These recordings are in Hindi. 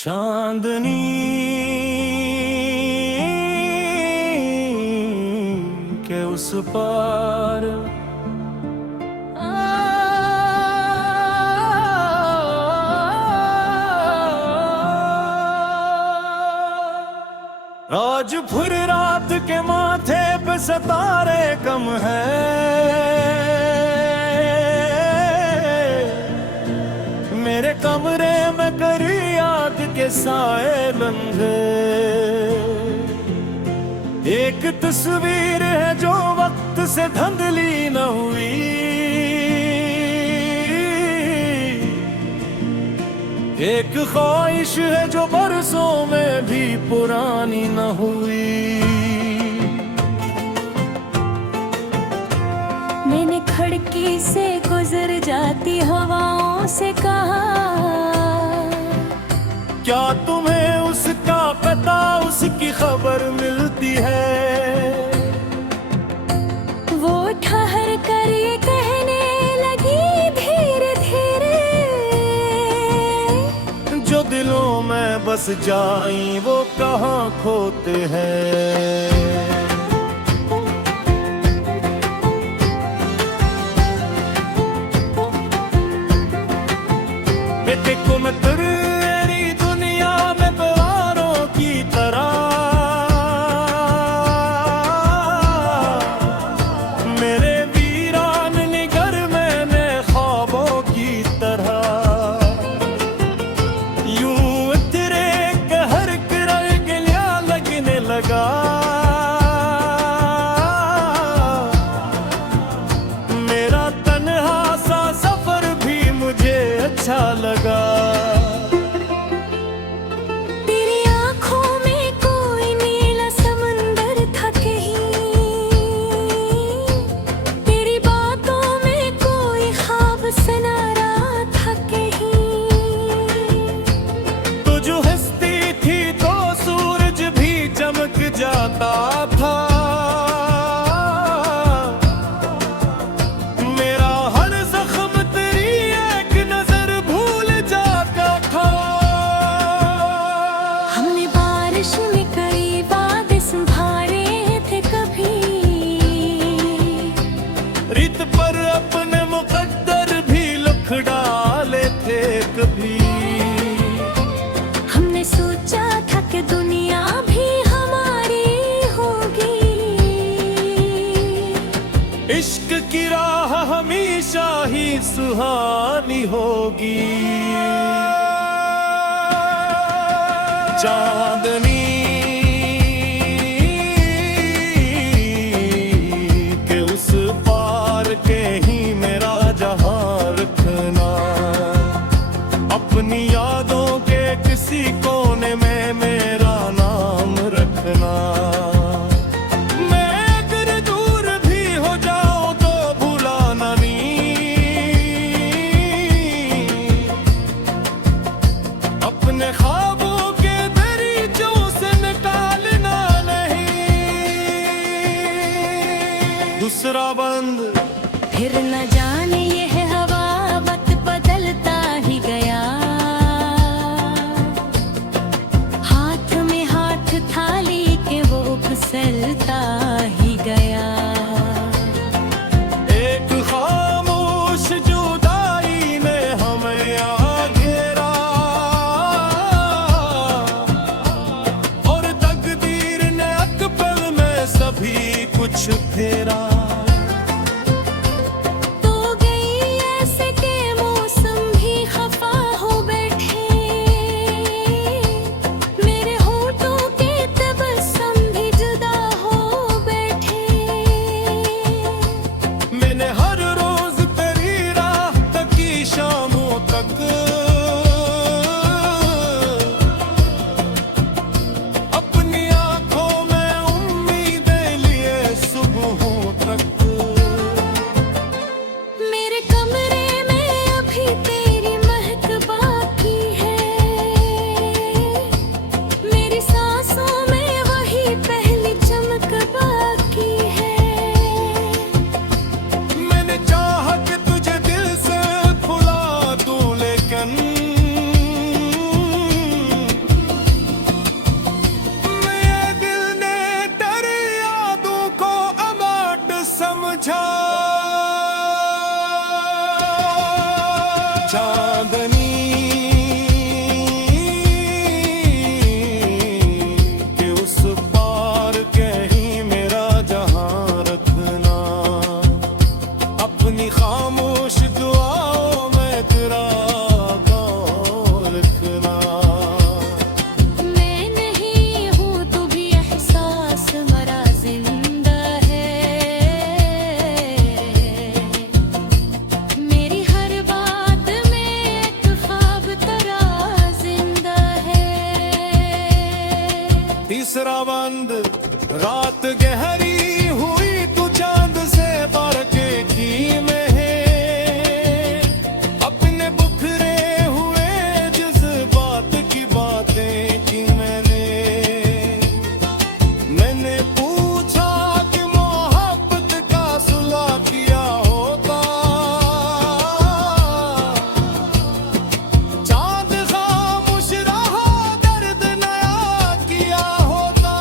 चांदनी के उस पार आज भुर रात के माथे पे सितारे कम है, मेरे कमरे में करी याद के साए लंघे। एक तस्वीर है जो वक्त से धुंधली न हुई, एक ख्वाहिश है जो बरसों में भी पुरानी न हुई। मैंने खिड़की से गुजर जाती हवाओं से कहा, क्या तुम्हें उसका पता उसकी खबर मिलती है? वो ठहर कर ये कहने लगी धीरे धीरे, जो दिलों में बस जाई वो कहाँ खोते हैं। बेटे को मैं तेरी दुनिया में प्यारों की तरह, मेरे वीरान निगर में मैं ख्वाबों की तरह, यूं तेरे कहर कर गलिया लगने लगा। मेरा तन्हा सा सफर भी मुझे अच्छा लगा। तेरी आंखों में कोई नीला समंदर था कहीं, तेरी बातों में कोई ख्वाब सना रहा था कहीं। तो जो हंसती थी तो सूरज भी चमक जाता था, मेरा हर जख्म तेरी एक नजर भूल जाता था। हमने बारिश में कई वादे संभाले थे कभी, रित पर अपने मुकद्दर भी लिख डाले थे कभी। हमने सोचा था कि दुनिया भी हमारी होगी, इश्क की राह हमेशा ही सुहानी होगी। चांदनी के उस पार के ही मेरा जहां रखना, अपनी यादों के किसी कोने में मेरा नाम रखना। मैं अगर दूर भी हो जाऊं तो भुलाना नहीं, अपने ख्वाबों के दरीचों से निकालना नहीं। दूसरा बंद फिर न जाने ये है हवा वक्त बदलता ही गया, हाथ में हाथ थाली के वो फिसलता ही गया। एक खामोश जुदाई ने हमें आ घेरा, और तकदीर ने अकबर में सभी कुछ फेरा। तो दूसरा बंद रात गहरी हुई तू चांद से बरके की में अपने बुखरे हुए जिस बात की बातें की मैंने पूछा कि मोहब्बत का सुलह किया होता चांद खामोश रहा दर्द नया किया होता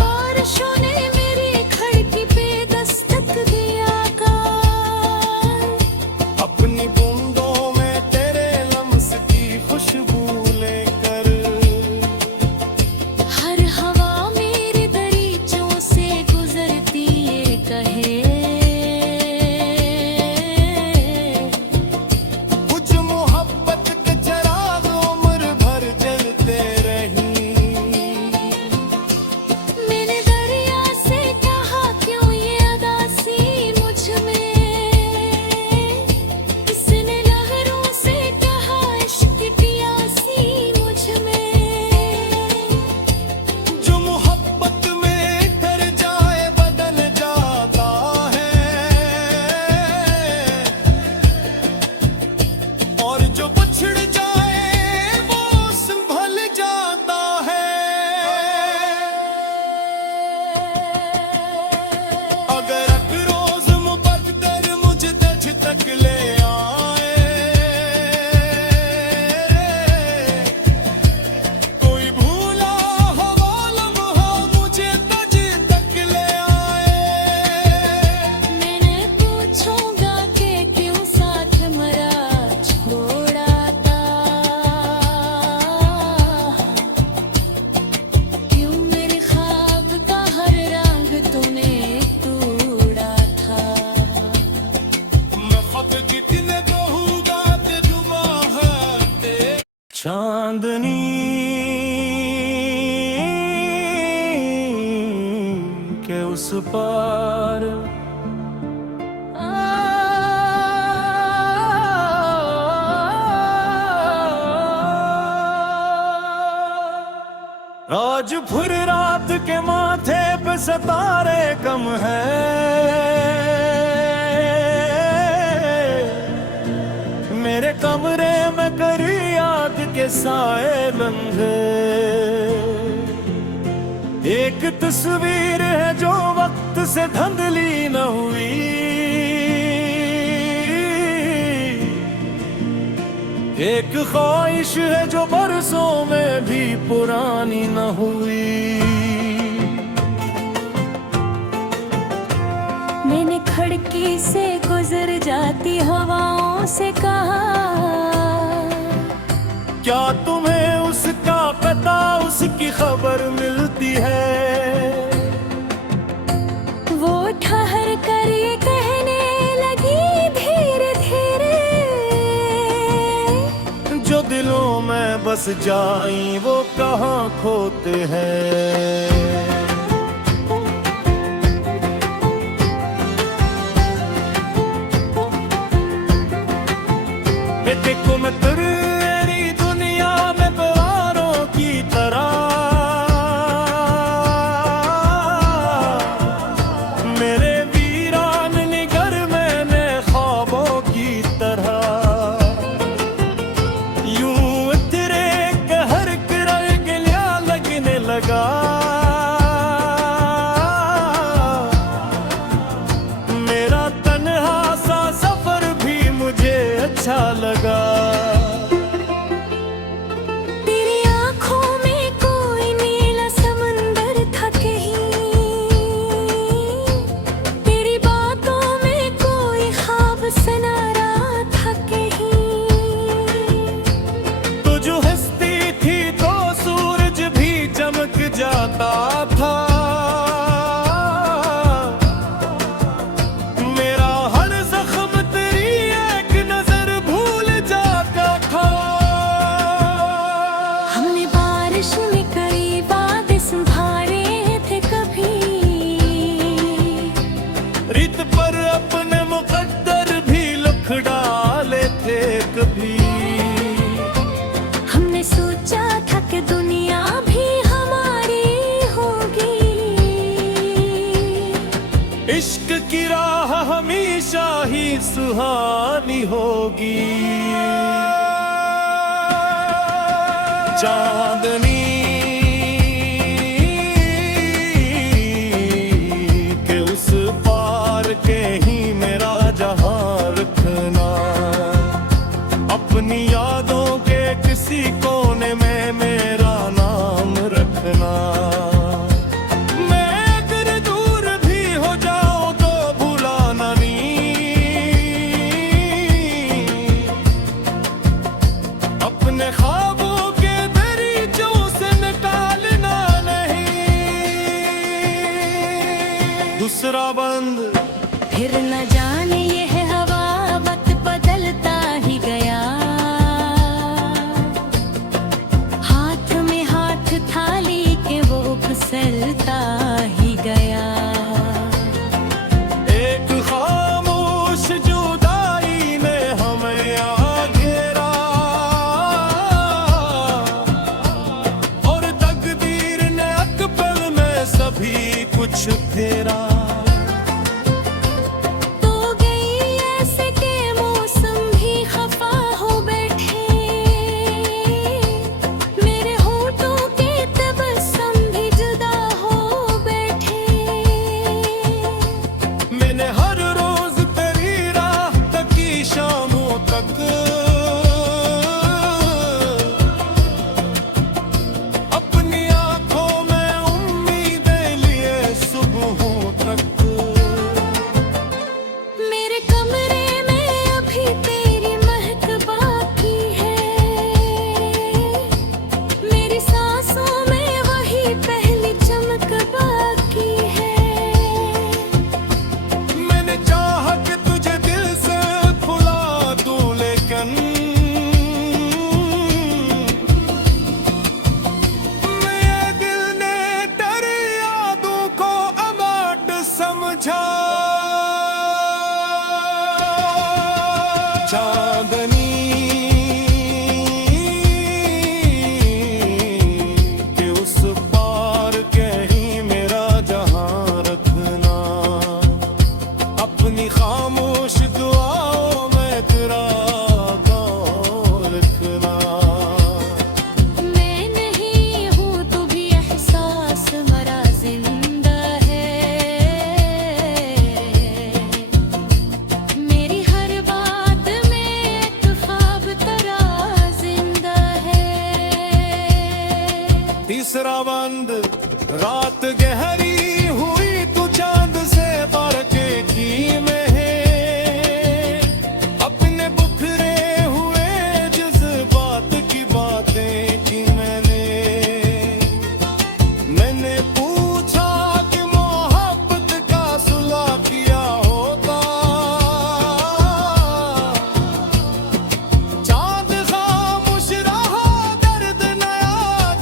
बारिशों ने मेरी खिड़की पे दस्तक दिया कर अपनी बूंदों में तेरे लम्स की खुशबू लेकर हर हवा मेरे दरीचों से गुजरती ये कहे कुछ मोहब्बत के चिराग उम्र भर जलते रही मैंने दरिया से कहा क्यों ये अदासी मुझ में इसने लहरों से कहा इश्क की प्यासी मुझ में जो मोहब्बत में ठहर जाए बदल जाता है और जो बिछड़ जाए वो संभल जाता है अगर एक रोज मुकद्दर मुझे तुझ तक ले आए कोई भूला हवा लम्हा मुझे तुझ तक ले आए मैंने पूछूंगा कि क्यों साथ मरा छोड़ा था क्यों मेरे ख्वाब का हर रंग तूने तोड़ा था मैं खत कितने कहूँगा ते जुमा है ते चांदनी के उस पार आज फिर रात के माथे पे सितारे कम है मेरे कमरे में करी याद के साए लंघे एक तस्वीर है जो वक्त से धुंधली न हुई एक ख्वाहिश है जो बरसों में भी पुरानी न हुई मैंने खिड़की से गुजर जाती हवाओं से कहा क्या तुम्हें उसका पता उसकी खबर मिलती है वो ठहर कर ये कहने लगी धीरे धीरे जो दिलों में बस जाई वो कहाँ खोते हैं बेटे को मैं तेरी दुनिया में प्यारों की तरह मेरे वीरान निगर मैंने ख्वाबों की तरह यूं तेरे कहर कर गलिया लगने लगा मेरा तन्हा सा सफर भी मुझे अच्छा लगा सुहानी होगी। चांदनी के उस पार के ही मेरा जहां रखना, अपनी यादों के किसी कोने में मेरा नाम रखना। मैं अगर दूर भी हो जाऊं तो भुलाना नहीं, अपने ख्वाबों के दरीचों से निकालना नहीं। दूसरा बंद फिर न जाने ये है हवा, वक्त बदलता ही गया। हाथ में हाथ थाली के वो फिसलता ही गया। एक खामोश जुदाई ने हमें आ घेरा, और तकदीर ने अकबर में सभी कुछ फेरा। तो गई ऐसे के मौसम भी खफा हो बैठे, मेरे होठों के तबस्सुम भी जुदा हो बैठे। मैंने हर रोज तेरी राह तकी शामों तक, अपनी आंखों में उम्मीदें लिए सुबहों तक। मेरे कमरे में अभी तेरी महक बाकी है, मेरी सांसों में वही पहली चमक बाकी है। मैंने चाहा कि तुझे दिल से खुला दूं, लेकिन मेरे दिल ने तेरी यादों को अमाट समझा। चांदनी के उस पार के ही मेरा जहां रखना, अपनी खामोश दुआओं में तेरा कौन रखना। मैं नहीं हूँ तू भी एहसास मरा जिंदा है, मेरी हर बात में एक ख्वाब तेरा जिंदा है। तीसरा बंद रात गहरी हुई तू चांद से बरके की में, अपने बुखरे हुए जज्बात की बातें की मैंने पूछा कि मोहब्बत का सुलह किया होता। चांद खामोश रहा, दर्द नया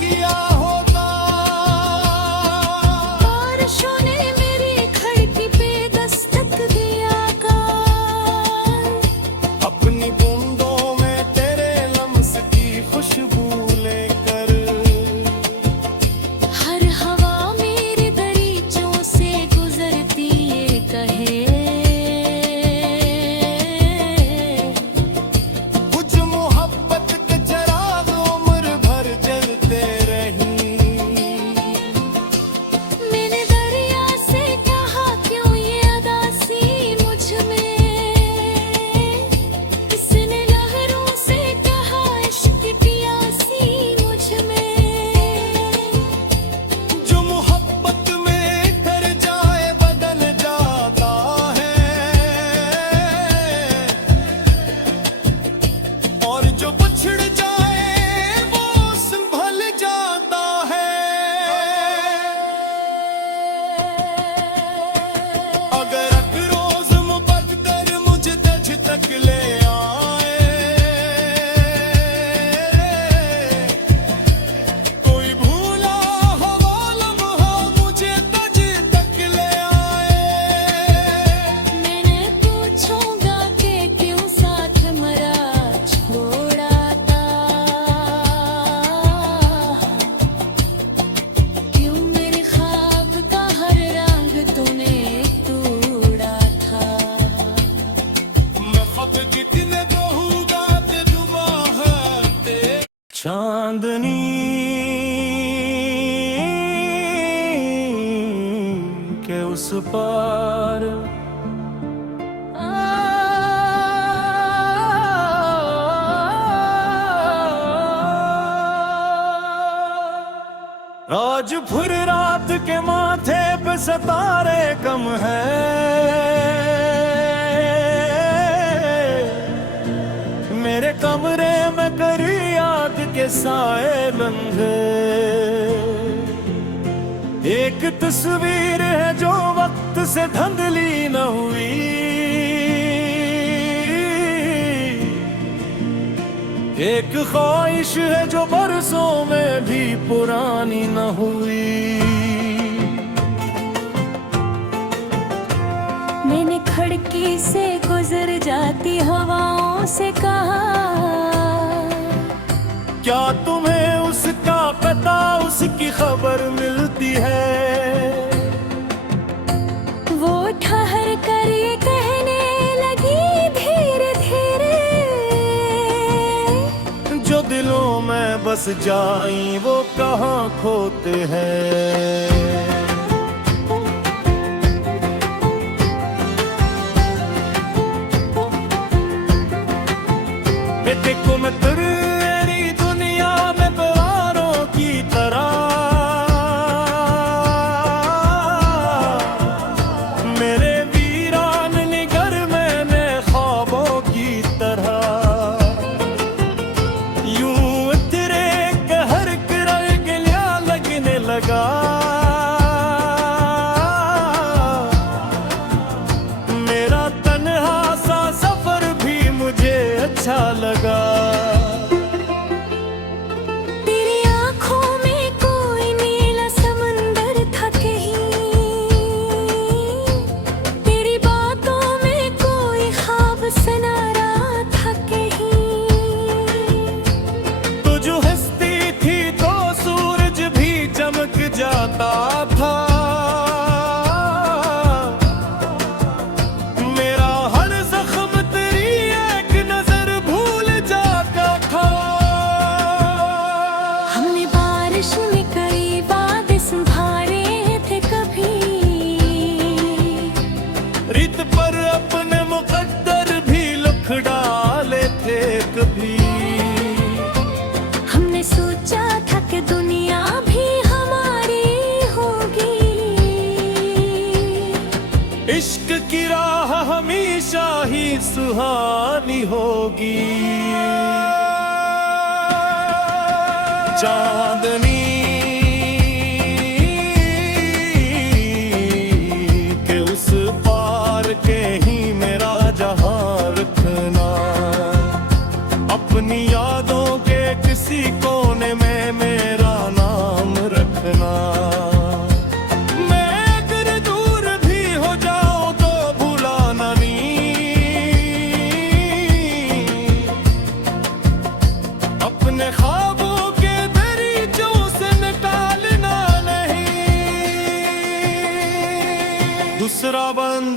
किया होता। चांदनी के उस पार आज भुर रात के माथे पे सितारे कम है, मेरे कमरे में करी याद के साए लंघे। एक तस्वीर है जो वक्त से धुंधली न हुई, एक ख्वाहिश है जो बरसों में भी पुरानी न हुई। मैंने खिड़की से गुजर जाती हवाओं से कहा, क्या तुम्हें उसका पता उसकी खबर मिलती है? वो ठहर कर ये कहने लगी धीरे धीरे, जो दिलों में बस जाई वो कहाँ खोते हैं। देखो मैं तेरी दुनिया में बहारों की तरह, मेरे वीरान निगर में मैं ख्वाबों की तरह, यूं तेरे कहर कर गलिया लगने लगा। मेरा तन्हा सा सफर भी मुझे अच्छा लगा। तेरी आंखों में कोई नीला समंदर था कहीं, तेरी बातों में कोई ख्वाब सना रहा था कहीं। तू जो हंसती थी तो सूरज भी चमक जाता था, मेरा हर जख्म तेरी एक नजर भूल जाता था। हमने बारिश में कई वादे संभाले थे कभी, रित पर अपने मुकद्दर भी लिख डाले थे कभी। हमने सोचा था कि दुनिया भी हमारी होगी, इश्क की राह हमेशा ही सुहानी होगी। चांदनी के उस पार के ही मेरा जहां रखना, अपनी यादों के किसी कोने में मेरा नाम रखना। मैं अगर दूर भी हो जाऊं तो भुलाना नहीं, अपने ख्वाबों के दरीचों से निकालना नहीं। दूसरा बंद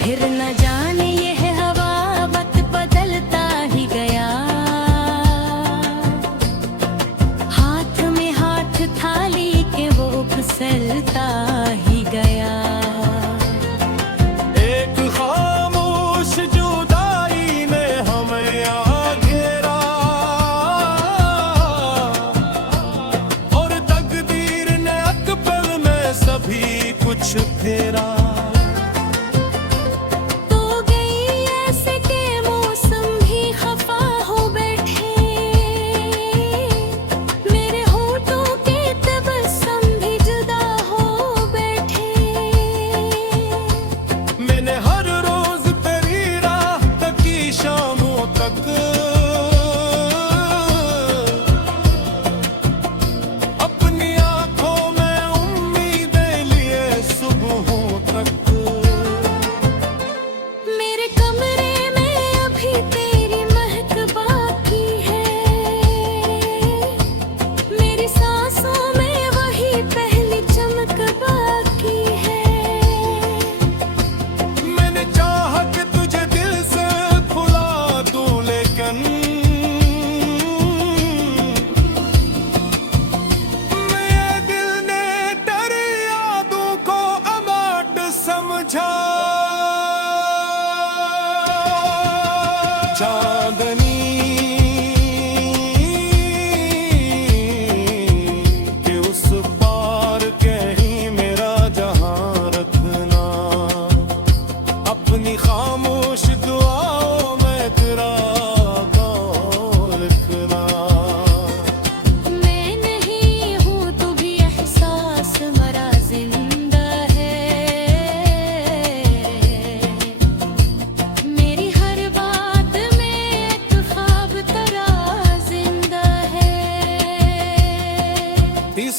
फिर न जाने ये है हवा वक्त बदलता ही गया, हाथ में हाथ थाली के वो फिसलता ही गया। एक खामोश जुदाई ने हमें आ घेरा, और तकदीर ने अकबर में सभी कुछ फेरा। तो गई ऐसे के मौसम भी खफा हो बैठे, मेरे होठों के तबस्सुम भी जुदा हो बैठे। मैंने हर रोज तेरी राह तकी शामों तक, अपनी आंखों में उम्मीदें लिए सुबहों तक।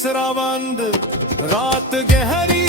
तीसरा बंद रात गहरी